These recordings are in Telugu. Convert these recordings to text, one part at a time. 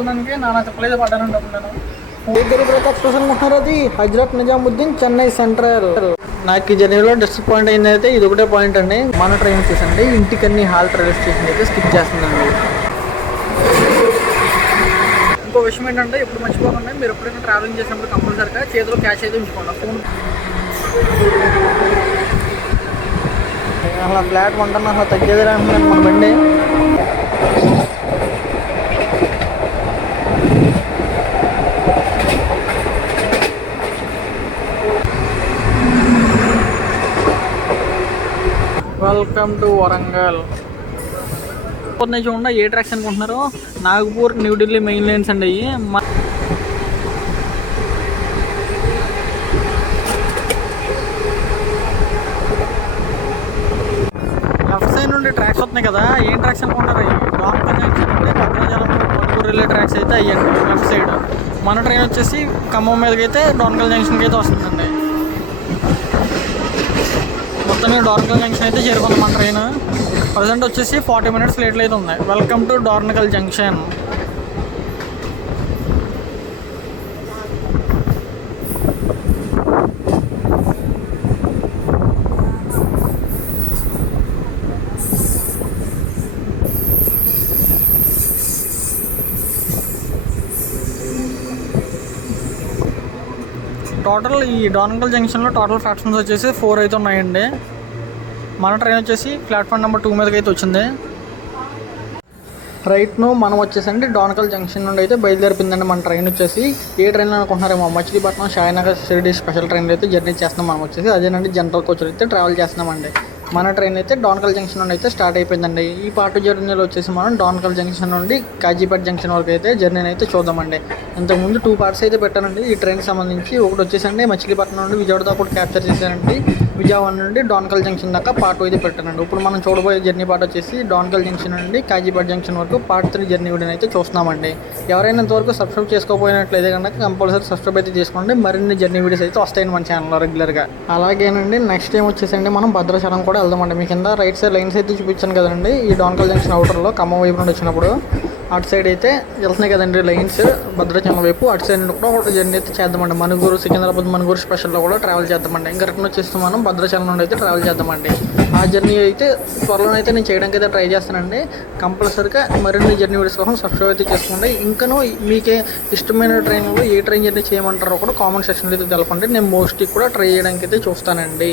వెళ్ళడానికి నానా చెప్పలేదు పడ్డానండి. అప్పుడు నేను గరీబ్ ఎక్స్ప్రెస్ అనుకుంటున్నారు. అది హజరత్ నిజాముద్దీన్ చెన్నై సెంట్రల్. నాకు ఈ జర్నీలో డిసప్పాయింట్ అయింది అయితే ఇది ఒకటే పాయింట్ అండి. మన ట్రైన్ వచ్చేసండి ఇంటికన్నీ హాల్ట్ రైల్వే స్టేషన్ అయితే స్కిప్ చేస్తుందండి. ఇంకో విషయం ఏంటంటే ఇప్పుడు మర్చిపోకుండా మీరు ఎప్పుడైనా ట్రావెలింగ్ చేసినప్పుడు కంపల్సరీగా చేతిలో క్యాష్ అయితే ఉంచుకోండి. ఫోన్ అలా ఫ్లాట్ కొంటున్నా అసలు తగ్గేది అంటున్నాను మన బండి. Welcome to Warangal. చూడండి ఏ ట్రాక్స్ అనుకుంటున్నారు. నాగపూర్ న్యూఢిల్లీ మెయిన్ లైన్స్ అండి అయ్యి. లెఫ్ట్ సైడ్ నుండి ట్రాక్స్ వస్తున్నాయి కదా, ఏం ట్రాక్స్ అనుకుంటారు. డోర్నకల్ జంక్షన్ నుండి భద్రాచలం మణుగూరు వెళ్ళే ట్రాక్స్ అయితే అయ్యండి లెఫ్ట్ సైడ్. మన ట్రైన్ వచ్చేసి ఖమ్మం మీదకి అయితే డోర్నకల్ జంక్షన్కి అయితే వస్తుందండి. మొత్తం డోర్నకల్ జంక్షన్ అయితే చేరుకుంది మన ట్రైన్. ప్రజెంట్ వచ్చేసి 40 minutes లేట్లు అయితే ఉన్నాయి. Welcome to Dornakal junction. Total ఈ డోర్నకల్ జంక్షన్లో టోటల్ ప్లాట్ఫామ్స్ వచ్చేసి 4 అయితే ఉన్నాయండి. మన ట్రైన్ వచ్చేసి ప్లాట్ఫామ్ నెంబర్ 2 మీదకి అయితే వచ్చింది. రైట్ను మనం వచ్చేసండి డోర్నకల్ జంక్షన్ నుండి అయితే బయలుదేరిపోయిందండి మన ట్రైన్ వచ్చేసి. ఏ ట్రైన్ అనుకుంటున్నారేమో, మచిలీపట్నం షాయినగర్ షిరిడి స్పెషల్ ట్రైన్లో అయితే జర్నీ చేస్తున్నాం మనం వచ్చేసి. అదేనండి జనరల్ కోచ్లో అయితే ట్రావెల్ చేస్తున్నామండి. మన ట్రైన్ అయితే డోర్నకల్ జంక్షన్ నుండి అయితే స్టార్ట్ అయిపోయిందండి. ఈ పార్ట్ జర్నీలో వచ్చేసి మనం డోర్నకల్ జంక్షన్ నుండి కాజీపేట జంక్షన్ వరకు అయితే జర్నీని అయితే చూద్దామండి. ఇంతకుముందు 2 parts అయితే పెట్టానండి ఈ ట్రైన్కి సంబంధించి. ఒకటి వచ్చేసండి మచిలీపట్నం నుండి విజయవాడ దాకా కూడా క్యాప్చర్ చేశానండి. విజయవాడ నుండి డోర్నకల్ జంక్షన్ దాకా పార్ట్ 2 అయితే పెట్టానండి. ఇప్పుడు మనం చూడబోయే జర్నీ పార్ట్ వచ్చేసి డోర్నకల్ జంక్షన్ నుండి కాజీపేట జంక్షన్ వరకు పార్ట్ 3 జర్నీ వీడియోని అయితే చూస్తున్నామండి. ఎవరైనా ఇంతవరకు సబ్స్క్రైబ్ చేసుకోకపోయినట్లయితే కనుక కంపల్సరీ సబ్స్క్రైబ్ అయితే చేసుకోండి. మరిన్ని జర్నీ వీడియోస్ అయితే వస్తాయండి మన ఛానల్లో రెగ్యులర్గా. అలాగేనండి నెక్స్ట్ టైం వచ్చేసండి మనం భద్రాచలం కూడా వెళ్దామండి. మీ కింద రైట్ సైడ్ లైన్స్ అయితే చూపించాను కదండి. ఈ డోర్నకల్ జంక్షన్ అవుటర్లో ఖమ్మం వైపు నుండి వచ్చినప్పుడు అటు సైడ్ అయితే వెళ్తున్నాయి కదండి లైన్స్ భద్రాచలం వైపు. అటు సైడ్ నుండి కూడా ఒక జర్నీ అయితే చేద్దామండి. మణుగూరు సికింద్రాబాద్ మణుగూరు స్పెషల్లో కూడా ట్రావెల్ చేద్దామండి. ఇంకా రిటర్న్ వచ్చేసి మనం భద్రాచలం నుండి అయితే ట్రావెల్ చేద్దామండి. ఆ జర్నీ అయితే త్వరలో అయితే నేను చేయడానికి అయితే ట్రై చేస్తానండి. కంపల్సరీగా మరిన్ని జర్నీ వీడియోస్ కోసం సబ్స్క్రైబ్ అయితే చేసుకోండి. ఇంకనూ మీకే ఇష్టమైన ట్రైన్లో ఏ ట్రైన్ జర్నీ చేయమంటారో కూడా కామెంట్ సెక్షన్లో అయితే తెలపండి. నేను మోస్ట్లీ కూడా ట్రై చేయడానికి అయితే చూస్తానండి.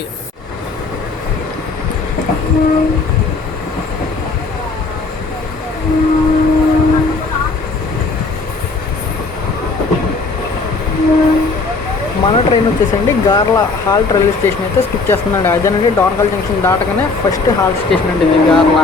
మన ట్రైన్ వచ్చేసండి గార్ల హాల్ట్ రైల్వే స్టేషన్ అయితే స్కిప్ చేస్తుందండి. అదేనండి డోర్నకల్ జంక్షన్ దాటగానే ఫస్ట్ హాల్ట్ స్టేషన్ అండి ఇది గార్ల.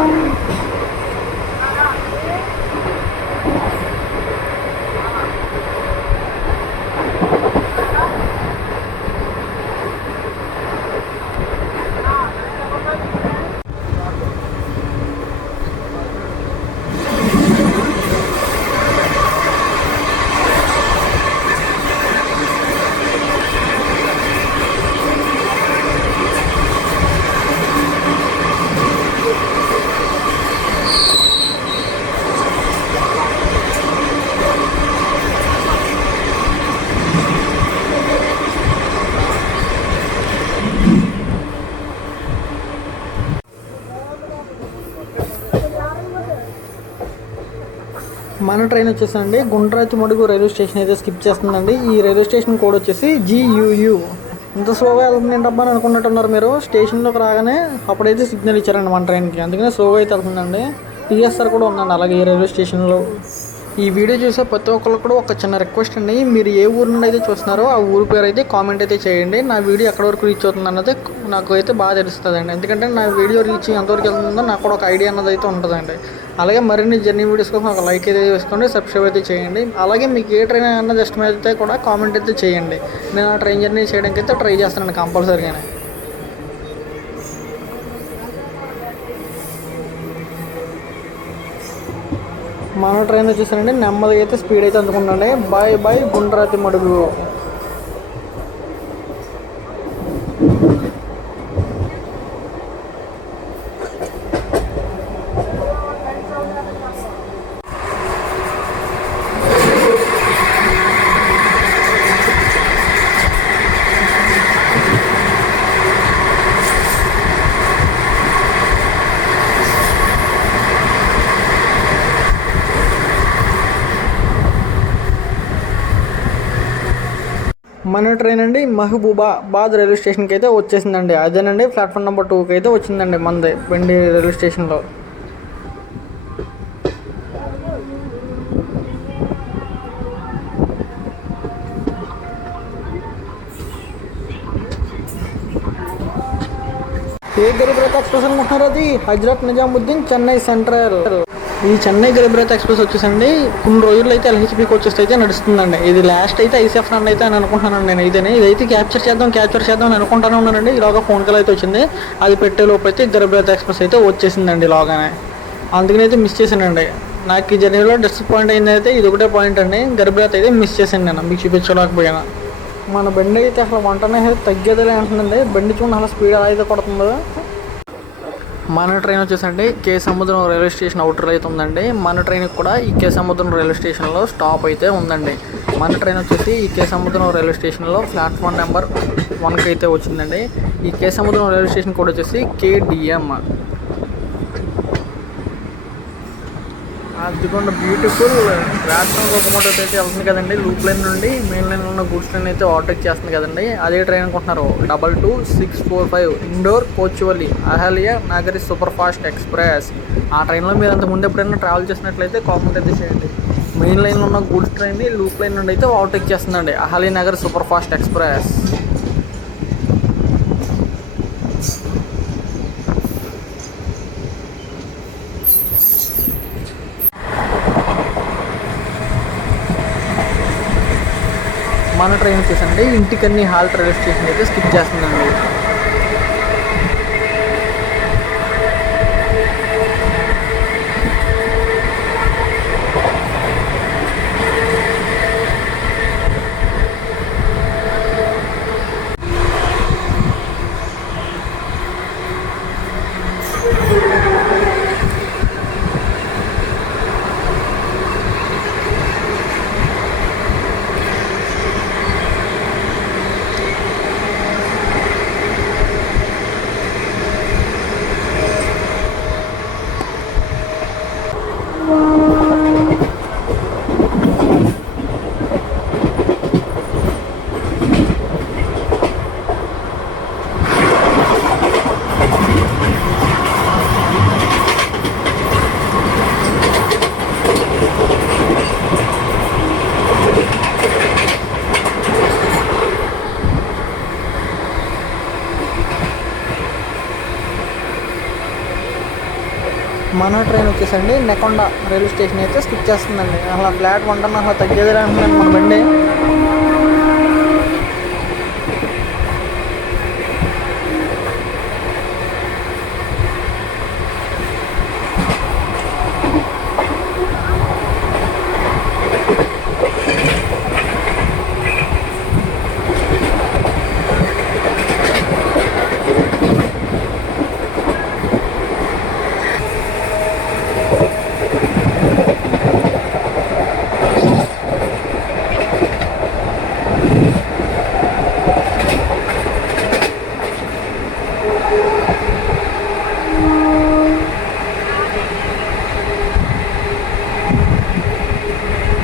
మన ట్రైన్ వచ్చేసండి గుండ్రాతి మడుగు రైల్వే స్టేషన్ అయితే స్కిప్ చేస్తుందండి. ఈ రైల్వే స్టేషన్ కోడ్ వచ్చేసి GUU. ఇంత స్లోగా వెళ్తుంది ఏంటబ్బా అని అనుకున్నట్టున్నారు మీరు. స్టేషన్లోకి రాగానే అప్పుడైతే సిగ్నల్ ఇచ్చారండి మన ట్రైన్కి, అందుకనే స్లోగా అయితే వెళ్తుందండి. TSR కూడా ఉందండి అలాగే ఈ రైల్వే స్టేషన్లో. ఈ వీడియో చూసే ప్రతి ఒక్కరికి కూడా ఒక చిన్న రిక్వెస్ట్ అండి. మీరు ఏ ఊరు నుండి అయితే చూస్తున్నారో ఆ ఊరి పేరు అయితే కామెంట్ అయితే చేయండి. నా వీడియో ఎక్కడి వరకు రీచ్ అవుతుంది అన్నది నాకు అయితే బాగా తెలుస్తుందండి. ఎందుకంటే నా వీడియో రీచ్ ఎంతవరకు వెళ్తుందో నాకు కూడా ఒక ఐడియా అన్నది అయితే ఉంటుందండి. అలాగే మరిన్ని జర్నీ వీడియోస్ కోసం ఒక లైక్ అయితే వేసుకోండి, సబ్స్క్రైబ్ అయితే చేయండి. అలాగే మీకు ఏ ట్రైన్ అన్నది ఇష్టమైతే కూడా కామెంట్ అయితే చేయండి. నేను ఆ ట్రైన్ జర్నీ చేయడానికి అయితే ట్రై చేస్తానండి కంపల్సరీగానే. మన ట్రైన్ వచ్చేసానండి నెమ్మదిగా అయితే స్పీడ్ అయితే అందుకుంటాండి. బాయ్ బాయ్ గుండ్రాతి మడుగు. మన ట్రైన్ అండి మహబూబాబాద్ రైల్వే స్టేషన్కి అయితే వచ్చేసిందండి. అదేనండి ప్లాట్ఫామ్ నెంబర్ 2కి అయితే వచ్చిందండి మనది బండి రైల్వే స్టేషన్లో. ఏ గరీబ్ రథ్ ఎక్స్ప్రెస్ అనుకుంటున్నారు? అది హజ్రత్ నిజాముద్దీన్ చెన్నై సెంట్రల్. ఈ చెన్నై గరీబ్ రథ్ ఎక్స్ప్రెస్ వచ్చేసండి కొన్ని రోజులు అయితే ఎల్హెచ్బికి వచ్చేసి అయితే నడుస్తుందండి. ఇది లాస్ట్ అయితే ఐసీఎఫ్ రన్ అయితే అని అనుకుంటున్నాను నేను. ఇదైతే క్యాప్చర్ చేద్దాం అని అనుకుంటానే ఉన్నానండి. ఇలాగ ఫోన్ కాల్ అయితే వచ్చింది. అది పెట్టే లోపు అయితే గరీబ్ రథ్ ఎక్స్ప్రెస్ అయితే వచ్చేసిందండి ఇలాగానే. అందుకని అయితే మిస్ చేశానండి. నాకు ఈ జర్నీలో డిసప్పాయింట్ అయింది అయితే ఇది ఒకటే పాయింట్ అండి. గరీబ్ రథ్ అయితే మిస్ చేశాను నేను, మీకు చూపించలేకపోయాను. మన బండి అయితే అసలు వంటనే తగ్గేదిలే అంటుందండి. బండి చూడండి అసలు స్పీడ్ ఎలా అయితే కొడుతుందో. మన ట్రైన్ వచ్చేసండి కే సముద్రం రైల్వే స్టేషన్ అవుటర్ అయితే ఉందండి. మన ట్రైన్కి కూడా ఈ కే సముద్రం రైల్వే స్టేషన్లో స్టాప్ అయితే ఉందండి. మన ట్రైన్ వచ్చేసి ఈ కే సముద్రం రైల్వే స్టేషన్లో ప్లాట్ఫామ్ నెంబర్ 1కి అయితే వచ్చిందండి. ఈ కే సముద్రం రైల్వే స్టేషన్ కూడా వచ్చేసి కేడిఎం. అదిగోండి బ్యూటిఫుల్ రాజస్థాన్ లోకోమోటివ్ అయితే వెళ్తుంది కదండి. లూప్ లైన్ నుండి మెయిన్ లైన్లో ఉన్న గూడ్స్ ట్రైన్ అయితే ఓవర్టేక్ చేస్తుంది కదండి. అదే ట్రైన్ అనుకుంటున్నారు 22645 Indore Kochuveli Ahalya Nagari super fast express. ఆ ట్రైన్లో మీరు అంత ముందు ఎప్పుడైనా ట్రావెల్ చేసినట్లయితే కామెంట్ అయితే చేయండి. మెయిన్ లైన్లో ఉన్న గూడ్స్ ట్రైన్ని లూప్ లైన్ నుండి అయితే ఓవర్టేక్ చేస్తుందండి Ahalya Nagar super fast express. మన ట్రైన్ వచ్చేసండి ఇంటికన్నీ హాల్ట్ రైల్వే స్టేషన్ అయితే స్కిప్ చేస్తుందండి. మన ట్రైన్ వచ్చేసండి నెకొండ రైల్వే స్టేషన్ అయితే స్కిప్ చేస్తుందండి. అలా ఫ్లాట్ వంటన అలా తగ్గేది అంటున్నాను మన బండి.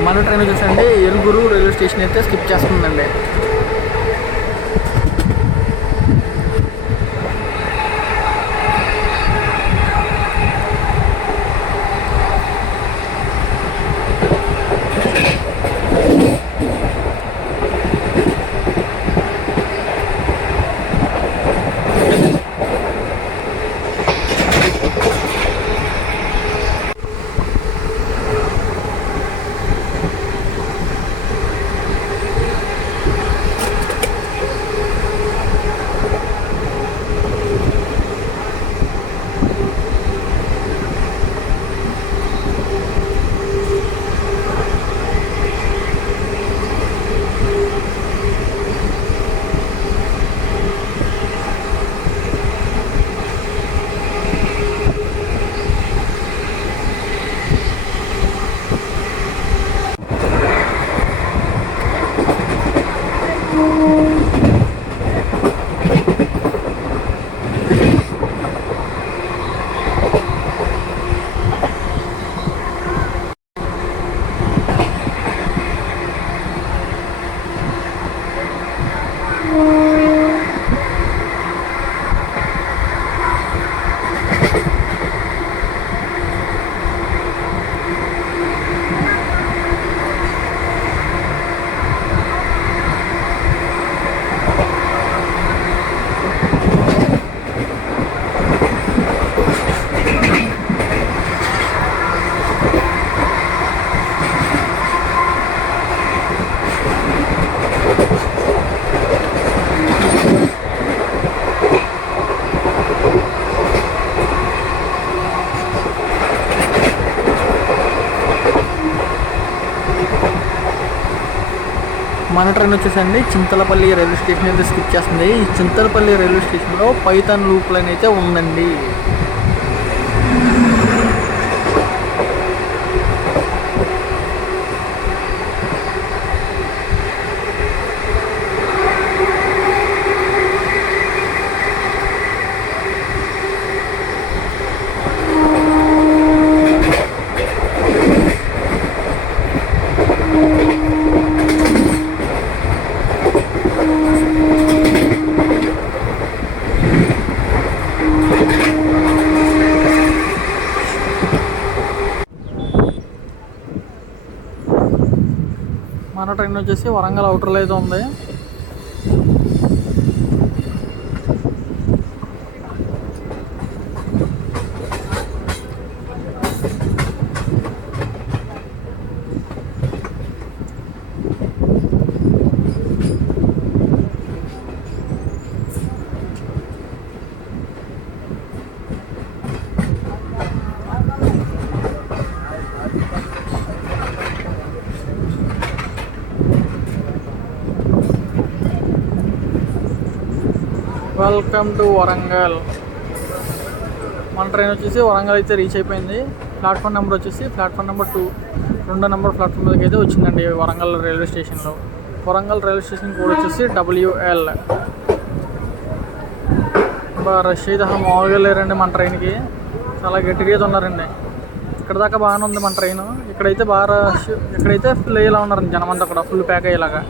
మన ట్రైన్ వచ్చేసండి ఎలుగురు రైల్వే స్టేషన్ అయితే స్కిప్ చేస్తుందండి. మన ట్రైన్ వచ్చేసండి చింతలపల్లి రైల్వే స్టేషన్ అయితే స్కిప్ చేస్తుంది. ఈ చింతలపల్లి రైల్వే స్టేషన్లో పైథాన్ లూప్ లైన్ అయితే ఉందండి. మన ట్రైన్ వచ్చేసి వరంగల్ అవుటర్లో అయితే ఉంది. Welcome to Warangal. మన ట్రైన్ వచ్చేసి వరంగల్ అయితే రీచ్ అయిపోయింది. ప్లాట్ఫామ్ నెంబర్ వచ్చేసి ప్లాట్ఫామ్ నెంబర్ 2, 2వ నెంబర్ ప్లాట్ఫామ్ మీదకి అయితే వచ్చిందండి వరంగల్ రైల్వే స్టేషన్లో. వరంగల్ రైల్వే స్టేషన్ కోడ్ వచ్చేసి WL. రష్ అయితే మామూలుగా లేరండి మన ట్రైన్కి, చాలా గట్టిగా అయితే ఉన్నారండి. ఇక్కడ దాకా బాగానే ఉంది మన ట్రైన్. ఇక్కడైతే బాగా రష్, ఇక్కడైతే ఫుల్ అయ్యేలా ఉన్నారండి జనం అంతా కూడా, ఫుల్ ప్యాక్ అయ్యేలాగా.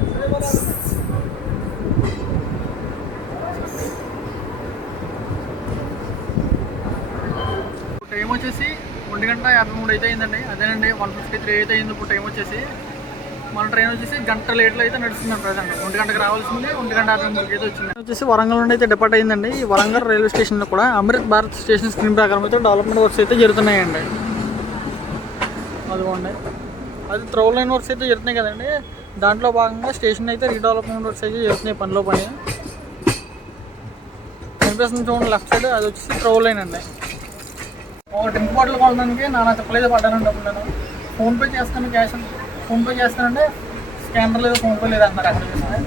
టైం వచ్చేసి 1:53 అయితే అయిందండి. అదేనండి 1:53 అయితే అయింది ఇప్పుడు టైం వచ్చేసి. మన ట్రైన్ వచ్చేసి గంట లేట్లో అయితే నడుస్తుందండి. ప్రజెంట్ 1 గంటకు రావాల్సింది 1:53 అయితే వచ్చింది. వచ్చేసి వరంగల్ నుండి అయితే డిపార్ట్ అయిందండి. ఈ వరంగల్ రైల్వే స్టేషన్లో కూడా అమృత్ భారత్ స్టేషన్ స్క్రీన్ ప్రకారం అయితే డెవలప్మెంట్ వర్క్స్ అయితే జరుగుతున్నాయండి. అదిగోండి, అది త్రో లైన్ వర్క్స్ అయితే జరుగుతున్నాయి కదండి. దాంట్లో భాగంగా స్టేషన్ అయితే రీడెవలప్మెంట్ వర్క్స్ అయితే జరుగుతున్నాయి పనిలో పని. కనిపిస్తుంది చూడండి లెఫ్ట్ సైడ్, అది వచ్చేసి త్రో లైన్ అండి. ఒక డ్రింక్ బాటిల్ కొనడానికి నానా తిప్పలేదు పడ్డానండి. అప్పుడు నేను ఫోన్పే చేస్తాను, ఫోన్పే చేస్తానంటే స్కానర్ లేదు, ఫోన్పే లేదు అన్నారు అక్కడ.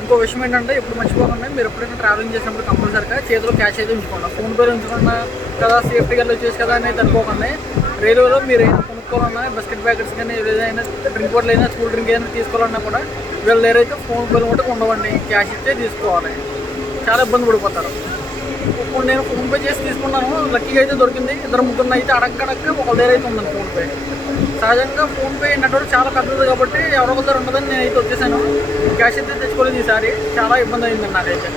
ఇంకో విషయం ఏంటంటే ఇప్పుడు మర్చిపోకుండా, మీరు ఎప్పుడైనా ట్రావెలింగ్ చేసినప్పుడు కంపల్సరీగా చేతిలో క్యాష్ అయితే ఉంచుకోండి. ఫోన్పేలో ఉంచుకున్నా కదా సేఫ్టీగా వచ్చేసి కదా అనేది అనుకోకండి. రైల్వేలో మీరు ఏదైనా కొనుక్కోవాలన్నా బిస్కెట్ ప్యాకెట్స్ కానీ ఏదైనా డ్రింక్ బాటిల్ అయినా కూల్ డ్రింక్ ఏదైనా తీసుకోవాలన్నా కూడా వీళ్ళ దగ్గర అయితే ఫోన్పేలు మటుకు ఉండవండి, క్యాష్ ఇచ్చే తీసుకోవాలి. చాలా ఇబ్బంది పడిపోతారు. ఇప్పుడు నేను ఫోన్పే చేసి తీసుకున్నాను, లక్కీగా అయితే దొరికింది. 2-3 అయితే అడగడక్క ఒక దగ్గర అయితే ఉందండి ఫోన్పే. సహజంగా ఫోన్పే నెట్వర్క్ చాలా పెద్దది కాబట్టి ఎవరో దగ్గర ఉండదని నేనైతే వచ్చేసాను. క్యాష్ అయితే తెచ్చుకోలేదు ఈసారి, చాలా ఇబ్బంది అయిందండి నాకైతే.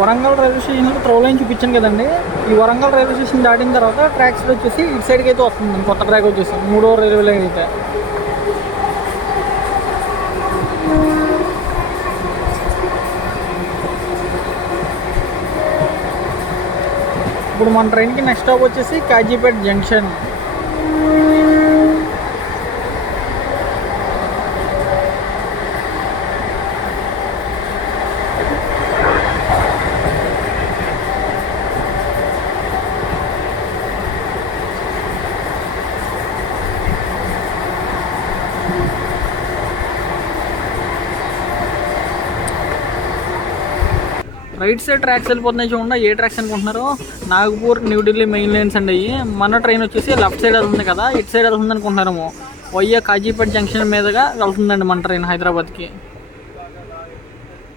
వరంగల్ రైల్వే స్టేషన్లో త్రో లైన్ చూపించాను కదండి. ఈ వరంగల్ రైల్వే స్టేషన్ దాటిన తర్వాత ట్రాక్స్ వచ్చేసి ఇటు సైడ్కి అయితే వస్తుంది కొత్త ట్రాక్ వచ్చేసి 3వ రైల్వే లైన్ అయితే. ఇప్పుడు మన ట్రైన్కి నెక్స్ట్ స్టాప్ వచ్చేసి Kazipet junction. Right side tracks వెళ్ళిపోతున్నాయి చూడండి. ఏ ట్రాక్స్ అనుకుంటున్నారో, నాగపూర్ న్యూఢిల్లీ మెయిన్ లైన్స్ అండి. మన ట్రైన్ వచ్చేసి లెఫ్ట్ సైడ్ వెళ్తుంది కదా, ఇటు సైడ్ వెళ్తుంది అనుకుంటున్నారేమో. వయ్య కాజీపేట్ జంక్షన్ మీదుగా వెళ్తుందండి మన ట్రైన్ హైదరాబాద్కి.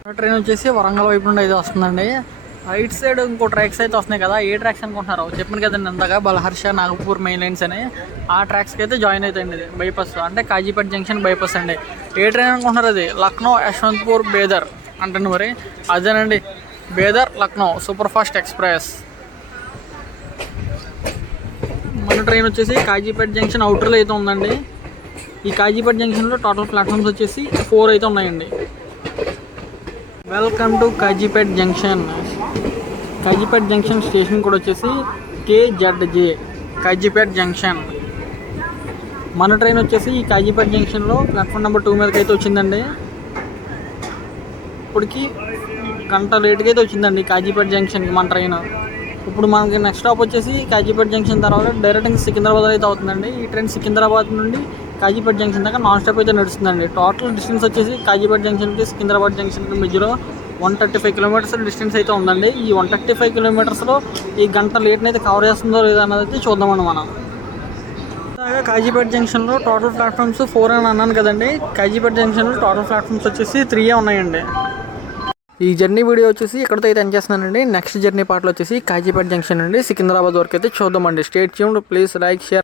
మన ట్రైన్ వచ్చేసి వరంగల్ వైపు నుండి అయితే వస్తుందండి. రైట్ సైడ్ ఇంకో ట్రాక్స్ అయితే వస్తున్నాయి కదా, ఏ ట్రాక్స్ అనుకుంటున్నారు చెప్పాను కదండి ఇందాక, బలహర్ష నాగపూర్ మెయిన్ లైన్స్ అని. ఆ ట్రాక్స్కి అయితే జాయిన్ అవుతాయండి. ఇది బైపాస్ అంటే కాజీపేట్ జంక్షన్ బైపాస్ అండి. ఏ ట్రైన్ అనుకుంటున్నారు అది? లక్నో యశ్వంత్పూర్ బేదర్ అంటండి. మరి అదేనండి, బేదర్ లక్నో సూపర్ ఫాస్ట్ ఎక్స్ప్రెస్. మన ట్రైన్ వచ్చేసి కాజీపేట్ జంక్షన్ అవుటర్లో అయితే ఉందండి. ఈ కాజీపేట్ జంక్షన్లో టోటల్ ప్లాట్ఫామ్స్ వచ్చేసి 4 అయితే ఉన్నాయండి. Welcome to Kazipet junction. Kazipet junction station కూడా వచ్చేసి KZJ కాజీపేట్ జంక్షన్. మన ట్రైన్ వచ్చేసి ఈ కాజీపేట్ జంక్షన్లో ప్లాట్ఫామ్ నెంబర్ 2 మీదకి అయితే వచ్చిందండి. ఇప్పటికి గంట లేట్గా అయితే వచ్చిందండి కాజీపేట్ జంక్షన్కి మన ట్రైన్. ఇప్పుడు మనకి నెక్స్ట్ స్టాప్ వచ్చేసి కాజీపేట్ జంక్షన్ తర్వాత డైరెక్ట్ సికింద్రాబాద్ అయితే అవుతుందండి. ఈ ట్రైన్ సికింద్రాబాద్ నుండి కాజీపేట జంక్షన్ దాకా నాన్ స్టాప్ అయితే నడుస్తుందండి. టోటల్ డిస్టెన్స్ వచ్చేసి కాజీపేట జంక్షన్కి సికింద్రాబాద్ జంక్షన్కి మధ్యలో 135 కిలోమీటర్స్ డిస్టెన్స్ అయితే ఉందండి. ఈ 135 కిలోమీటర్స్లో ఈ గంట లేట్ని అయితే కవర్ చేస్తుందో లేదో అన్నది అయితే చూద్దామండి మనం. కాజీపేట జంక్షన్లో టోటల్ ప్లాట్ఫామ్స్ 4 అని అన్నాను కదండి. కాజీపేట జంక్షన్లో టోటల్ ప్లాట్ఫామ్స్ వచ్చేసి 3 ఉన్నాయండి. ఈ జర్నీ వీడియో వచ్చేసి ఇక్కడితో అయితే ఎండ్ చేస్తున్నానండి. నెక్స్ట్ జర్నీ పార్ట్లో వచ్చేసి కాజీపేట జంక్షన్ నుండి సికింద్రాబాద్ వరకు అయితే చూద్దామండి. Stay tuned, please like, share.